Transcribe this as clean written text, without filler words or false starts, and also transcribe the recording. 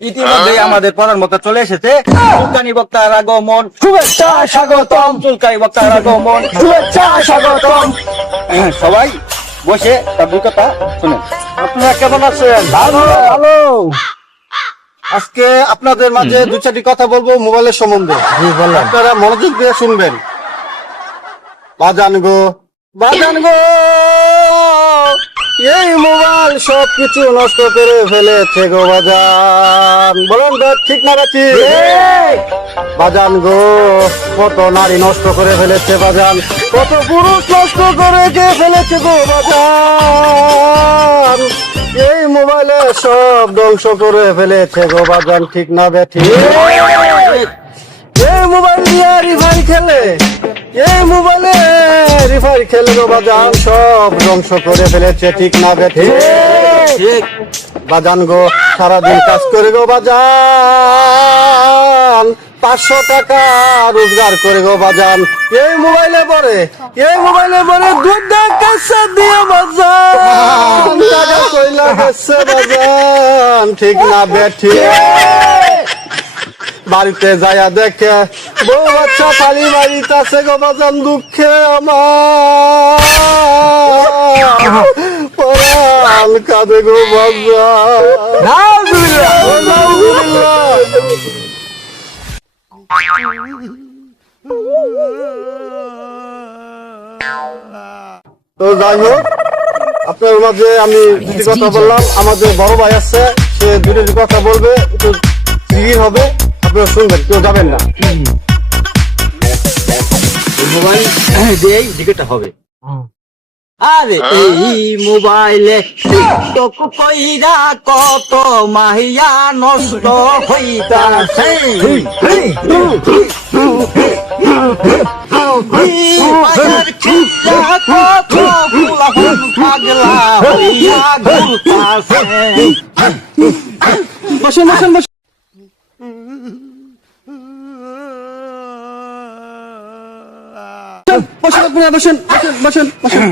ইতিমধ্যে আমাদের পড়ার মতো চলে এসেছে চুলকানি বক্তার আগমন, শুভেচ্ছা স্বাগতম। চুলকানি বক্তার আগমন, শুভেচ্ছা স্বাগতম। সবাই বসে তার দুই কথা শুনেন। আপনারা কেমন আছেন? ভালো ভালো। আজকে আপনাদের মাঝে দু চারটি কথা বলবো মোবাইলের সম্বন্ধে। জি বলেন। আপনারা মনোযোগ দিয়ে শুনবেন। বাজান গো, বাজান গো, এই মোবাইল সবকিছু নষ্ট করে ফেলেছে গো বাজান। বলেন তো ঠিক না বাকি? বাজান গো, কত নারী নষ্ট করে ফেলেছে বাজান, কত পুরুষ নষ্ট করে ফেলেছে গো বাজান। এই মোবাইলে সব ধ্বংস করে ফেলেছে গো বাজান, ঠিক না বেঠি? এই মোবাইল নিয়ে রিভাই খেলে, এই মোবাইলে রিভাই খেলে গো বাজান, সব ধ্বংস করে ফেলেছে, ঠিক না বেঠি? ঠিক বাজান গো, সারাদিন কাজ করে গো বাজান, 500 টাকা রোজগার করে গো বাজান। এই মোবাইলে পরে, এই মোবাইলে পরে দুধ কাছে দিয়ে বাজান, টাকা কইলা গেছে বাজান, ঠিক না বেঠি? বাড়িতে যায়া দেখে বউ বাচ্চা খালি বাড়িতে আছে গো বাজান, দুঃখে আমার পরাণ কাঁদে গো বাজান। তো যাই হোক, আপনার মাঝে আমি দুটি কথা বললাম, আমাদের বড় ভাই আছে, সে দুটি কথা বলবে, একটু ধীর হবে, আপনারা শুনবেন, কেউ যাবেন না। মোবাইল দিয়েই টিকিটটা হবে। আরে এই মোবাইলে টিকটক কইরা কত মাহিয়া নষ্ট হইতাছে, কত পাগলা হইয়া ঘুরতাছে। বসেন বসেন বসেন। বসেন আপনারা, বসেন বসেন বসেন বসেন।